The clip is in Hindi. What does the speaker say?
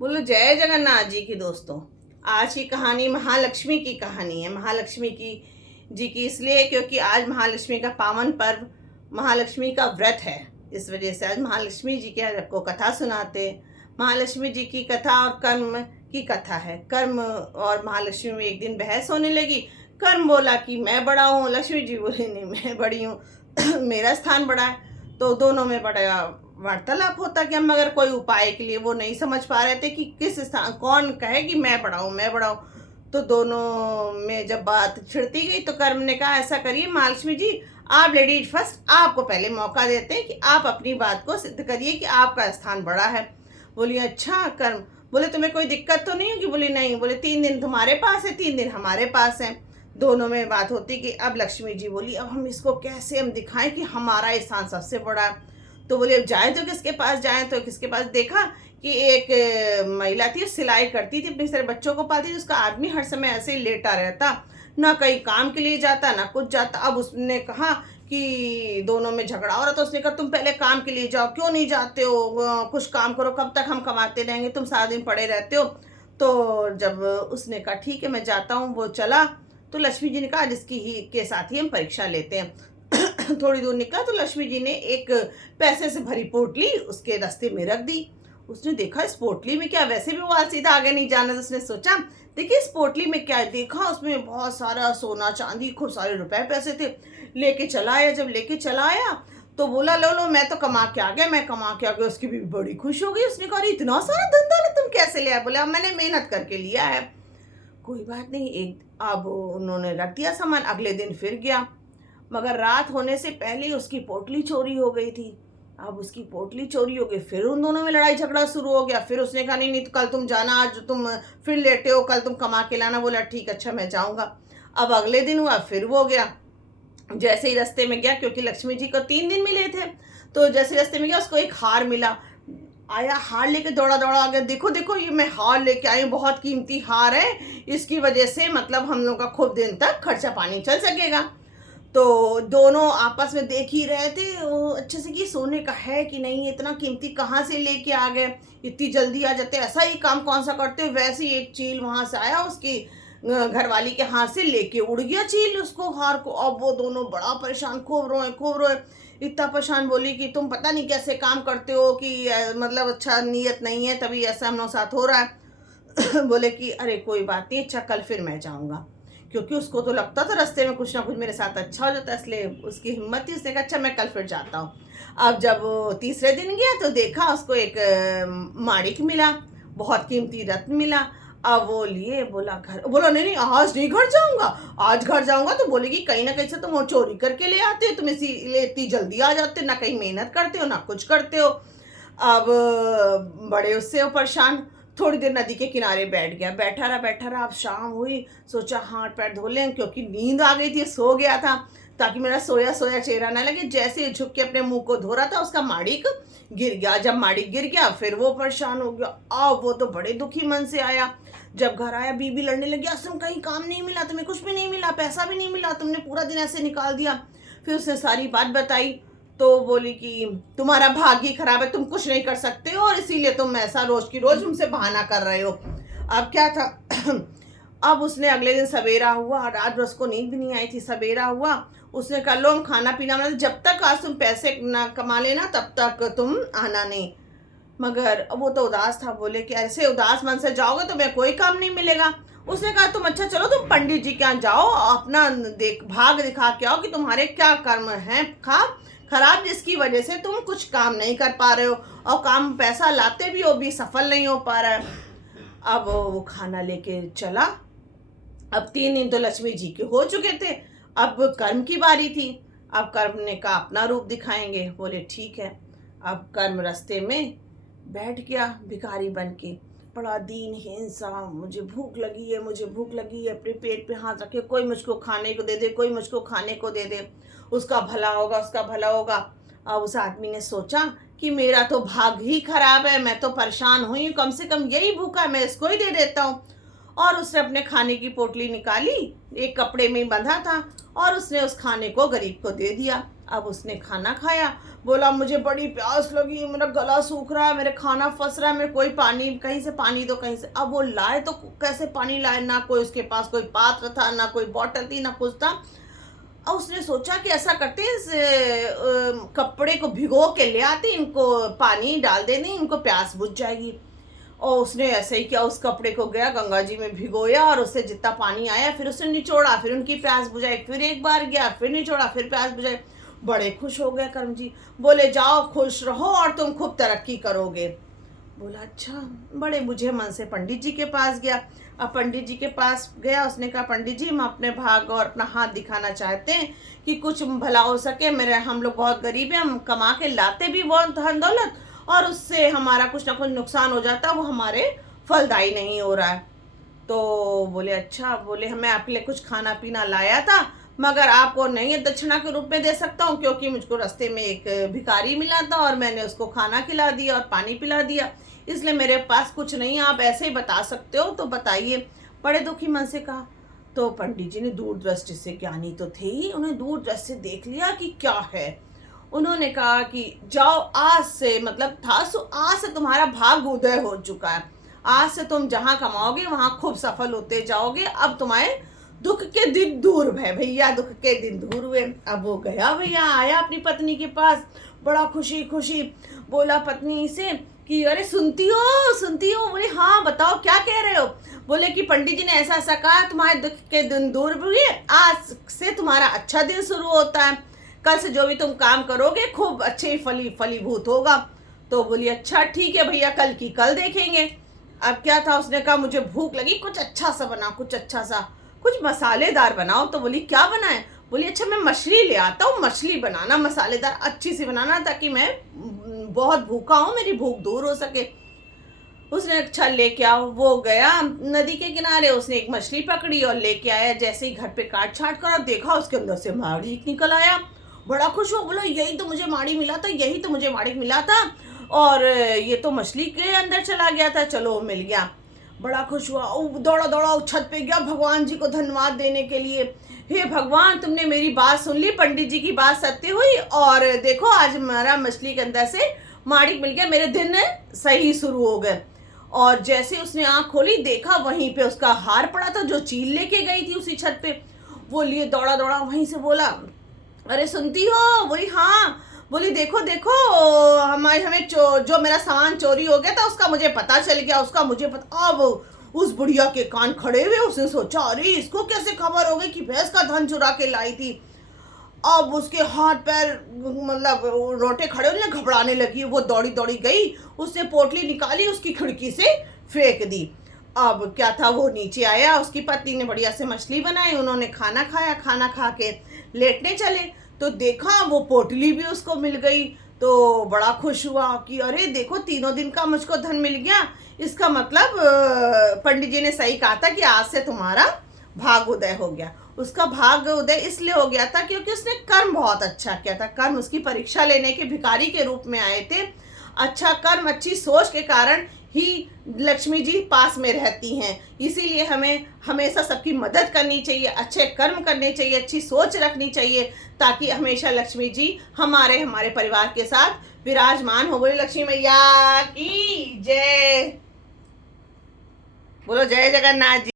बोलो जय जगन्नाथ जी की दोस्तों। आज की कहानी महालक्ष्मी की कहानी है। महालक्ष्मी की जी की इसलिए क्योंकि आज महालक्ष्मी का पावन पर्व, महालक्ष्मी का व्रत है। इस वजह से आज महालक्ष्मी जी के आपको कथा सुनाते। महालक्ष्मी जी की कथा और कर्म की कथा है। कर्म और महालक्ष्मी में एक दिन बहस होने लगी। कर्म बोला कि मैं बड़ा हूँ, लक्ष्मी जी बोली नहीं मैं बड़ी हूँ मेरा स्थान बड़ा है। तो दोनों में बड़ा वार्तालाप होता कि हम अगर कोई उपाय के लिए वो नहीं समझ पा रहे थे कि किस स्थान कौन कहे कि मैं बढ़ाऊँ मैं बढ़ाऊँ। तो दोनों में जब बात छिड़ती गई तो कर्म ने कहा ऐसा करिए महालक्ष्मी जी, आप लेडीज फर्स्ट, आपको पहले मौका देते हैं कि आप अपनी बात को सिद्ध करिए कि आपका स्थान बड़ा है। बोली अच्छा कर्म। बोले तुम्हें कोई दिक्कत तो नहीं होगी? बोली नहीं। बोले 3 दिन तुम्हारे पास है, 3 दिन हमारे पास है। दोनों में बात होती कि अब लक्ष्मी जी बोली अब हम इसको कैसे हम दिखाएं कि हमारा स्थान सबसे बड़ा है। तो बोले अब जाए तो किसके पास जाएं? तो किसके पास देखा कि एक महिला थी, सिलाई करती थी, अपने सारे बच्चों को पालती थी। उसका आदमी हर समय ऐसे ही लेटा रहता, ना कहीं काम के लिए जाता ना कुछ जाता। अब उसने कहा कि दोनों में झगड़ा हो रहा, तो उसने कहा तुम पहले काम के लिए जाओ, क्यों नहीं जाते हो? कुछ काम करो, कब तक हम कमाते रहेंगे, तुम सारा दिन पड़े रहते हो। तो जब उसने कहा ठीक है मैं जाता हूँ, वो चला। तो लक्ष्मी जी ने कहा जिसकी ही के साथ ही हम परीक्षा लेते हैं। थोड़ी दूर निकला तो लक्ष्मी जी ने एक पैसे से भरी पोटली उसके रास्ते में रख दी। उसने देखा इस पोटली में क्या, वैसे भी वो आज सीधा आगे नहीं जाना, तो उसने सोचा देखिए इस पोटली में क्या है। देखा उसमें बहुत सारा सोना चांदी, खूब सारे रुपए पैसे थे। लेके चला आया। जब लेके चला आया तो बोला लो लो मैं तो कमा के आ गया, मैं कमा के आ गया। उसकी भी बड़ी खुश हो गई। उसने कहा इतना सारा धन दौलत तुम कैसे ले आए? बोले अब मैंने मेहनत करके लिया है। कोई बात नहीं। एक अब उन्होंने रख दिया सामान। अगले दिन फिर गया, मगर रात होने से पहले ही उसकी पोटली चोरी हो गई थी। अब उसकी पोटली चोरी हो गई, फिर उन दोनों में लड़ाई झगड़ा शुरू हो गया। फिर उसने कहा नहीं नहीं तो कल तुम जाना, आज तुम फिर लेटे हो, कल तुम कमा के लाना। बोला ठीक अच्छा मैं जाऊंगा। अब अगले दिन हुआ, फिर वो गया। जैसे ही रास्ते में गया, क्योंकि लक्ष्मी जी को 3 दिन मिले थे, तो जैसे रास्ते में गया उसको एक हार मिला। आया, हार लेके दौड़ा दौड़ा आ गया। देखो देखो ये मैं हार लेके आई हूँ, बहुत कीमती हार है, इसकी वजह से मतलब हम लोग का खूब दिन तक खर्चा पानी चल सकेगा। तो दोनों आपस में देख ही रहे थे वो अच्छे से कि सोने का है कि नहीं, इतना कीमती कहाँ से लेके आ गए, इतनी जल्दी आ जाते, ऐसा ही काम कौन सा करते। वैसे ही एक चील वहां से आया, उसकी घरवाली के हाथ से लेके उड़ गया चील उसको, हार को। अब वो दोनों बड़ा परेशान, खूब रोए खूब रोए। इतना परेशान, बोली कि तुम पता नहीं कैसे काम करते हो कि मतलब अच्छा नीयत नहीं है, तभी ऐसा हम लोग साथ हो रहा है। बोले कि अरे कोई बात नहीं, अच्छा कल फिर मैं जाऊंगा, क्योंकि उसको तो लगता था रास्ते में कुछ ना कुछ मेरे साथ अच्छा हो जाता है, इसलिए उसकी हिम्मत थी। उसने कहा अच्छा मैं कल फिर जाता हूँ। अब जब वो तीसरे दिन गया तो देखा उसको एक माणिक मिला, बहुत कीमती रत्न मिला। अब वो लिए, बोला घर, बोला नहीं नहीं आज नहीं घर जाऊंगा, आज घर जाऊंगा तो बोलेगी कहीं ना कहीं से तुम वो चोरी करके ले आते हो, तुम इसीलिए इतनी जल्दी आ जाते हो, ना कहीं मेहनत करते हो ना कुछ करते हो। अब बड़े उससे वो परेशान। थोड़ी देर नदी के किनारे बैठ गया, बैठा रहा। अब शाम हुई, सोचा हाथ पैर धो लें, क्योंकि नींद आ गई थी, सो गया था, ताकि मेरा सोया सोया चेहरा ना लगे। जैसे ही झुक के अपने मुंह को धो रहा था उसका माड़िक गिर गया। जब माड़िक गिर गया फिर वो परेशान हो गया। अब वो तो बड़े दुखी मन से आया। जब घर आया बीबी लड़ने लगी, आज तुम कहीं काम नहीं मिला, तुम्हें कुछ भी नहीं मिला, पैसा भी नहीं मिला, तुमने पूरा दिन ऐसे निकाल दिया। फिर उसने सारी बात बताई। तो बोली कि तुम्हारा भाग्य खराब है, तुम कुछ नहीं कर सकते हो और इसीलिए तुम ऐसा रोज की रोज तुमसे बहाना कर रहे हो। अब क्या था। अब उसने अगले दिन सवेरा हुआ, रात भर उसको नींद भी नहीं आई थी। सवेरा हुआ, उसने कहा लो हम खाना पीना बना, जब तक आज तुम पैसे ना कमा लेना तब तक तुम आना नहीं। मगर वो तो उदास था। बोले कि ऐसे उदास मन से जाओगे तो मैं कोई काम नहीं मिलेगा। उसने कहा तुम अच्छा चलो तुम पंडित जी के यहाँ जाओ, अपना देख भाग दिखा के आओ कि तुम्हारे क्या कर्म हैं खराब, जिसकी वजह से तुम कुछ काम नहीं कर पा रहे हो, और काम पैसा लाते भी हो भी सफल नहीं हो पा रहा है। अब वो खाना लेके चला। अब 3 दिन तो लक्ष्मी जी के हो चुके थे, अब कर्म की बारी थी। अब कर्म ने कहा अपना रूप दिखाएंगे। बोले ठीक है। अब कर्म रास्ते में बैठ गया भिखारी बन के, बड़ा दीनहीन सा, मुझे भूख लगी है, मुझे भूख लगी है, अपने पेट पे हाथ रखे, कोई मुझको खाने को दे दे, कोई मुझको खाने को दे दे, उसका भला होगा उसका भला होगा। अब उस आदमी ने सोचा कि मेरा तो भाग ही खराब है, मैं तो परेशान हुई हूँ, कम से कम यही भूखा है, मैं इसको ही दे देता हूँ। और उसने अपने खाने की पोटली निकाली, एक कपड़े में ही बंधा था, और उसने उस खाने को गरीब को दे दिया। अब उसने खाना खाया, बोला मुझे बड़ी प्यास लगी, मेरा गला सूख रहा है, मेरे खाना फंस रहा है, मेरे कोई पानी, कहीं से पानी दो कहीं से। अब वो लाए तो कैसे पानी लाए, ना कोई उसके पास कोई पात्र था, ना कोई बॉटल थी, ना कुछ था। और उसने सोचा कि ऐसा करते हैं, इस कपड़े को भिगो के ले आते, इनको पानी डाल देने, इनको प्यास बुझ जाएगी। और उसने ऐसे ही किया, उस कपड़े को गया गंगा जी में भिगोया और उससे जितना पानी आया फिर उसने निचोड़ा, फिर उनकी प्यास बुझाई, फिर एक बार गया, फिर निचोड़ा, फिर प्यास बुझाई। बड़े खुश हो गए कर्म जी, बोले जाओ खुश रहो और तुम खूब तरक्की करोगे। बोला अच्छा। बड़े बुझे मन से पंडित जी के पास गया। अब पंडित जी के पास गया, उसने कहा पंडित जी हम अपने भाग और अपना हाथ दिखाना चाहते हैं कि कुछ भला हो सके, मेरे हम लोग बहुत गरीब हैं, हम कमा के लाते भी बहुत धन दौलत और उससे हमारा कुछ ना कुछ नुकसान हो जाता है, वो हमारे फलदायी नहीं हो रहा है। तो बोले अच्छा, बोले मैं आपके लिए कुछ खाना पीना लाया था, मगर आपको नहीं है दक्षिणा के रूप में दे सकता हूँ, क्योंकि मुझको रास्ते में एक भिखारी मिला था और मैंने उसको खाना खिला दिया और पानी पिला दिया, इसलिए मेरे पास कुछ नहीं, आप ऐसे ही बता सकते हो तो बताइए। बड़े दुखी मन से कहा। तो पंडित जी ने दूरदृष्टि से, ज्ञानी तो थे ही, उन्हें दूरदृष्टि से देख लिया कि क्या है। उन्होंने कहा कि जाओ आज से, मतलब था सो आज से तुम्हारा भाग उदय हो चुका है, आज से तुम जहाँ कमाओगे वहाँ खूब सफल होते जाओगे, अब तुम्हारे दुख के दिन दूर है भैया, दुख के दिन दूर हुए। अब वो गया भैया, आया अपनी पत्नी के पास, बड़ा खुशी खुशी बोला पत्नी से कि अरे सुनती हो? बोले हाँ बताओ क्या कह रहे हो? बोले कि पंडित जी ने ऐसा ऐसा कहा, तुम्हारे दुख के दिन दूर हुए, आज से तुम्हारा अच्छा दिन शुरू होता है, कल से जो भी तुम काम करोगे खूब अच्छे फलीभूत होगा। तो बोली अच्छा ठीक है भैया, कल की कल देखेंगे। अब क्या था, उसने कहा मुझे भूख लगी, कुछ अच्छा सा बना, कुछ अच्छा सा, कुछ मसालेदार बनाओ। तो बोली क्या बनाए? बोली अच्छा मैं मछली ले आता हूँ, मछली बनाना मसालेदार अच्छी सी बनाना, ताकि मैं बहुत भूखा हूँ, मेरी भूख दूर हो सके। उसने अच्छा लेके आओ, वो गया नदी के किनारे, उसने एक मछली पकड़ी और लेके आया, जैसे ही घर पे काट छाट कर देखा उसके अंदर से माड़ी निकल आया। बड़ा खुश हुआ, बोला यही तो मुझे माड़ी मिला था, यही तो मुझे माड़ी मिला था, और ये तो मछली के अंदर चला गया था, चलो मिल गया। बड़ा खुश हुआ, दौड़ा दौड़ा छत पे गया भगवान जी को धन्यवाद देने के लिए। हे भगवान, तुमने मेरी बात सुन ली, पंडित जी की बात सत्य हुई, और देखो आज हमारा मछली के अंदर से माड़ी मिल गया, मेरे दिन सही शुरू हो गए। और जैसे उसने आँख खोली, देखा वहीं पे उसका हार पड़ा था जो चील लेके गई थी उसी छत पे। वो लिए दौड़ा दौड़ा वहीं से बोला अरे सुनती हो? बोली हाँ। बोली देखो देखो, हमें जो मेरा सामान चोरी हो गया था उसका मुझे पता चल गया, उसका मुझे पता। अब उस बुढ़िया के कान खड़े हुए, उसने सोचा अरे इसको कैसे खबर हो गई कि भैंस का धन चुरा के लाई थी। अब उसके हाथ पैर मतलब रोटे खड़े, उन्हें घबराने लगी, वो दौड़ी दौड़ी गई, उसने पोटली निकाली, उसकी खिड़की से फेंक दी। अब क्या था, वो नीचे आया, उसकी पत्नी ने बढ़िया से मछली बनाई, उन्होंने खाना खाया, खाना खा के लेटने चले तो देखा वो पोटली भी उसको मिल गई। तो बड़ा खुश हुआ कि अरे देखो तीनों दिन का मुझको धन मिल गया, इसका मतलब पंडित जी ने सही कहा था कि आज से तुम्हारा भाग उदय हो गया। उसका भाग उदय इसलिए हो गया था क्योंकि उसने कर्म बहुत अच्छा किया था। कर्म उसकी परीक्षा लेने के भिखारी के रूप में आए थे। अच्छा कर्म, अच्छी सोच के कारण ही लक्ष्मी जी पास में रहती हैं। इसीलिए हमें हमेशा सबकी मदद करनी चाहिए, अच्छे कर्म करने चाहिए, अच्छी सोच रखनी चाहिए, ताकि हमेशा लक्ष्मी जी हमारे परिवार के साथ विराजमान हो। बोले लक्ष्मी मैया की जय। बोलो जय जगन्नाथ जी।